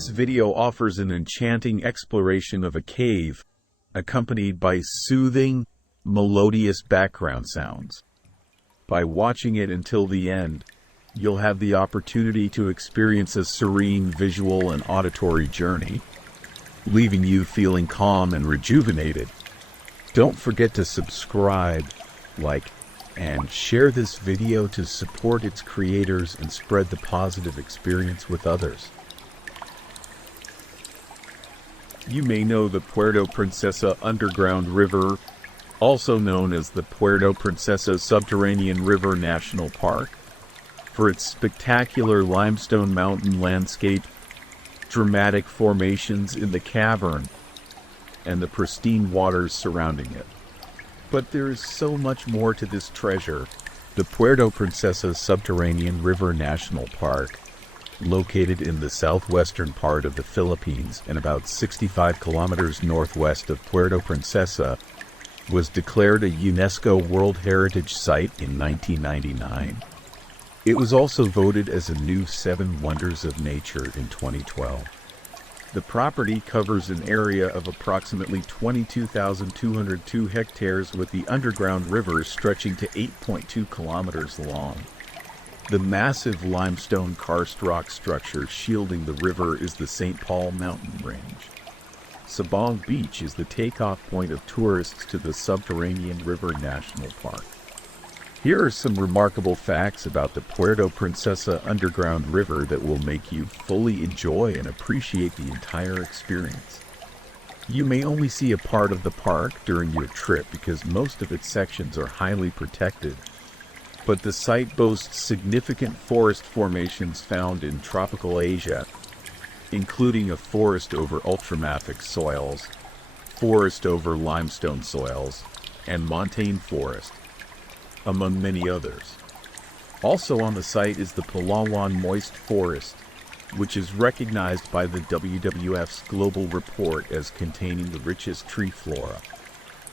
This video offers an enchanting exploration of a cave, accompanied by soothing, melodious background sounds. By watching it until the end, you'll have the opportunity to experience a serene visual and auditory journey, leaving you feeling calm and rejuvenated. Don't forget to subscribe, like, and share this video to support its creators and spread the positive experience with others. You may know the Puerto Princesa Underground River, also known as the Puerto Princesa Subterranean River National Park, for its spectacular limestone mountain landscape, dramatic formations in the cavern, and the pristine waters surrounding it. But there is so much more to this treasure. The Puerto Princesa Subterranean River National Park, located in the southwestern part of the Philippines and about 65 kilometers northwest of Puerto Princesa, was declared a UNESCO World Heritage Site in 1999. It was also voted as a new 7 Wonders of Nature in 2012. The property covers an area of approximately 22,202 hectares with the underground river stretching to 8.2 kilometers long. The massive limestone karst rock structure shielding the river is the St. Paul mountain range. Sabong Beach is the takeoff point of tourists to the Subterranean River National Park. Here are some remarkable facts about the Puerto Princesa Underground River that will make you fully enjoy and appreciate the entire experience. You may only see a part of the park during your trip because most of its sections are highly protected, but the site boasts significant forest formations found in tropical Asia, including a forest over ultramafic soils, forest over limestone soils, and montane forest, among many others. Also on the site is the Palawan moist forest, which is recognized by the WWF's Global Report as containing the richest tree flora.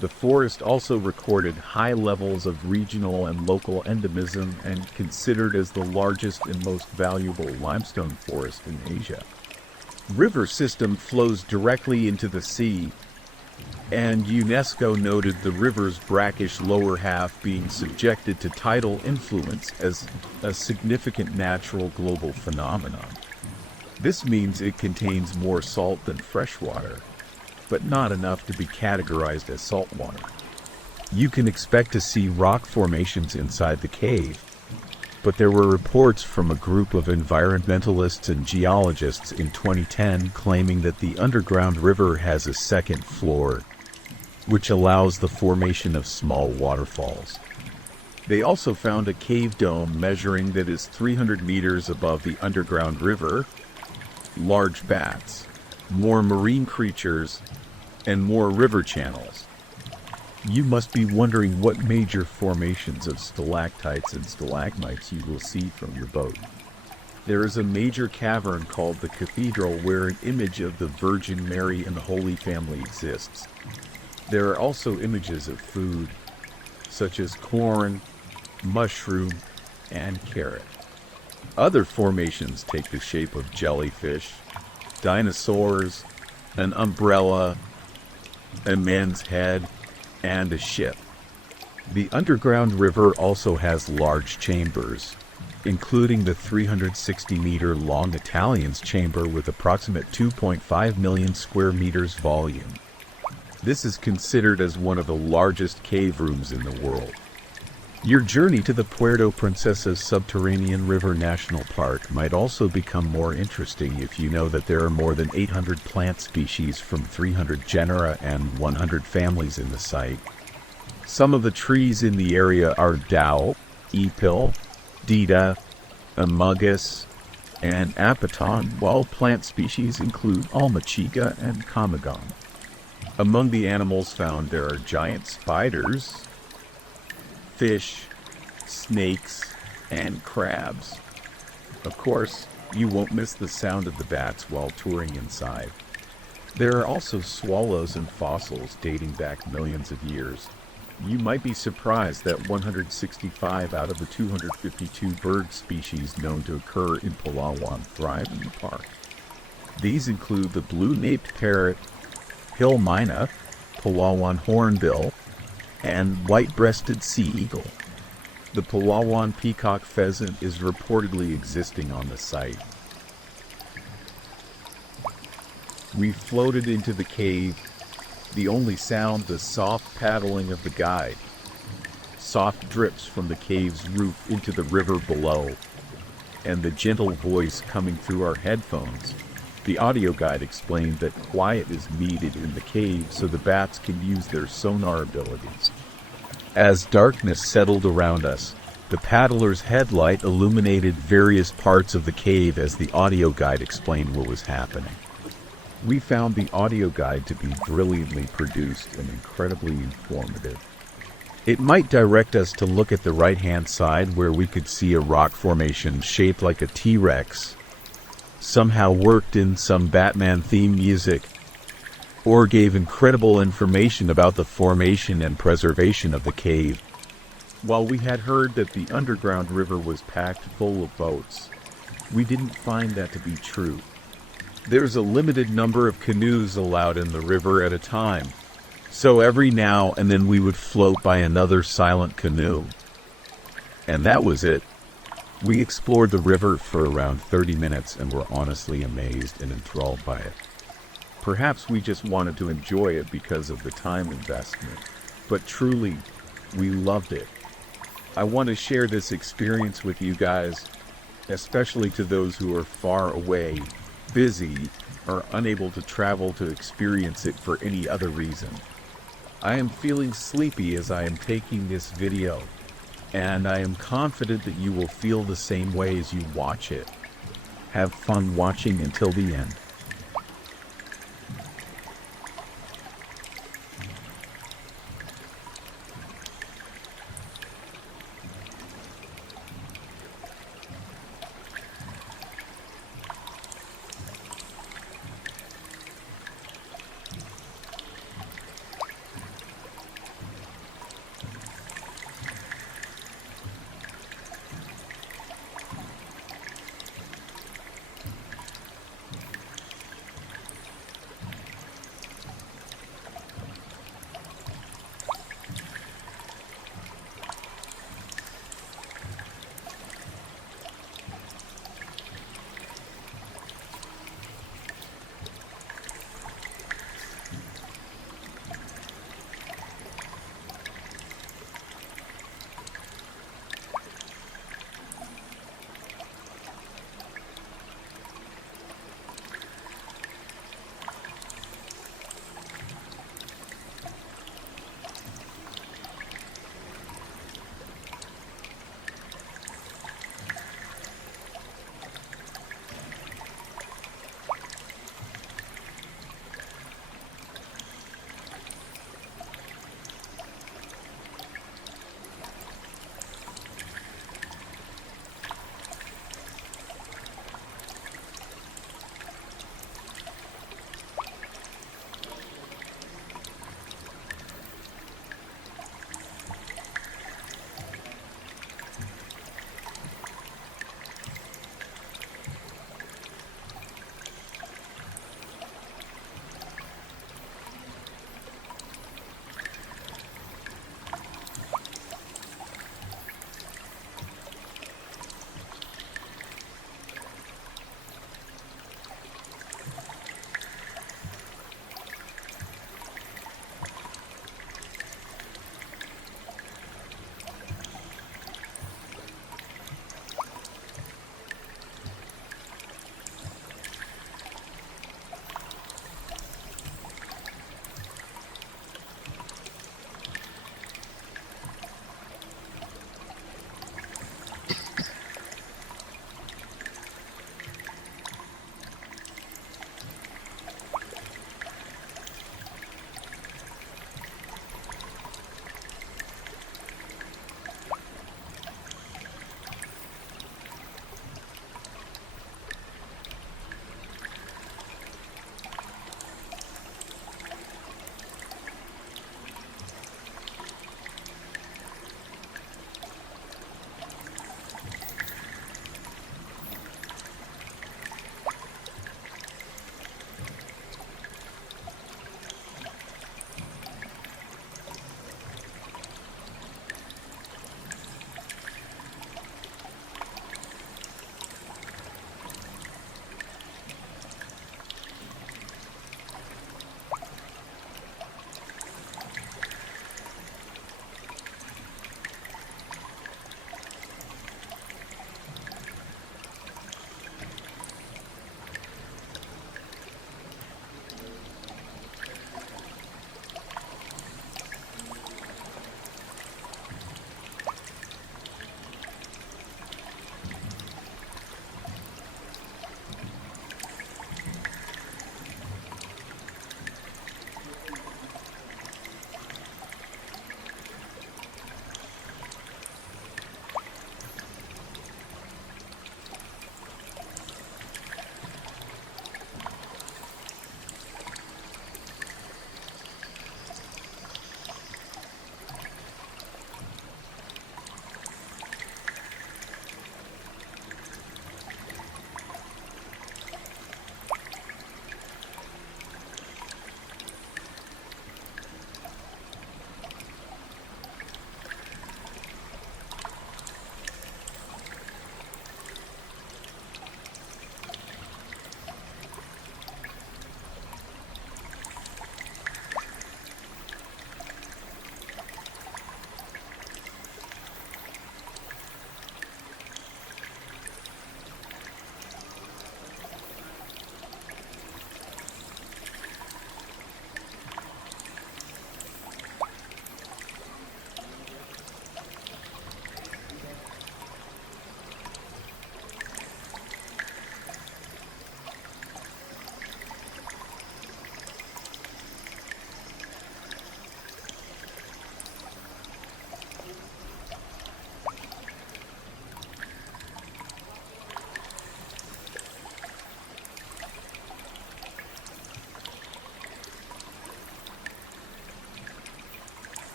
The forest also recorded high levels of regional and local endemism and considered as the largest and most valuable limestone forest in Asia. River system flows directly into the sea, and UNESCO noted the river's brackish lower half being subjected to tidal influence as a significant natural global phenomenon. This means it contains more salt than fresh water, but not enough to be categorized as saltwater. You can expect to see rock formations inside the cave, but there were reports from a group of environmentalists and geologists in 2010 claiming that the underground river has a second floor, which allows the formation of small waterfalls. They also found a cave dome measuring that is 300 meters above the underground river, large bats, more marine creatures, and more river channels. You must be wondering what major formations of stalactites and stalagmites you will see from your boat. There is a major cavern called the Cathedral where an image of the Virgin Mary and the Holy Family exists. There are also images of food, such as corn, mushroom, and carrot. Other formations take the shape of jellyfish, dinosaurs, an umbrella, a man's head, and a ship. The underground river also has large chambers, including the 360-meter long Italian's chamber with approximate 2.5 million square meters volume. This is considered as one of the largest cave rooms in the world. Your journey to the Puerto Princesa Subterranean River National Park might also become more interesting if you know that there are more than 800 plant species from 300 genera and 100 families in the site. Some of the trees in the area are Dao, Epil, Dita, Emojis, and Apaton, while plant species include Almachiga and Kamagon. Among the animals found there are giant spiders, fish, snakes, and crabs. Of course, you won't miss the sound of the bats while touring inside. There are also swallows and fossils dating back millions of years. You might be surprised that 165 out of the 252 bird species known to occur in Palawan thrive in the park. These include the blue-naped parrot, hill myna, Palawan hornbill, and white-breasted sea eagle. The Palawan peacock pheasant is reportedly existing on the site. We floated into the cave, the only sound the soft paddling of the guide. Soft drips from the cave's roof into the river below, and the gentle voice coming through our headphones. The audio guide explained that quiet is needed in the cave so the bats can use their sonar abilities. As darkness settled around us, the paddler's headlight illuminated various parts of the cave as the audio guide explained what was happening. We found the audio guide to be brilliantly produced and incredibly informative. It might direct us to look at the right-hand side where we could see a rock formation shaped like a T-Rex, somehow worked in some Batman theme music, or gave incredible information about the formation and preservation of the cave. While we had heard that the underground river was packed full of boats, we didn't find that to be true. There's a limited number of canoes allowed in the river at a time, so every now and then we would float by another silent canoe. And that was it. We explored the river for around 30 minutes and were honestly amazed and enthralled by it. Perhaps we just wanted to enjoy it because of the time investment, but truly, we loved it. I want to share this experience with you guys, especially to those who are far away, busy, or unable to travel to experience it for any other reason. I am feeling sleepy as I am taking this video, and I am confident that you will feel the same way as you watch it. Have fun watching until the end.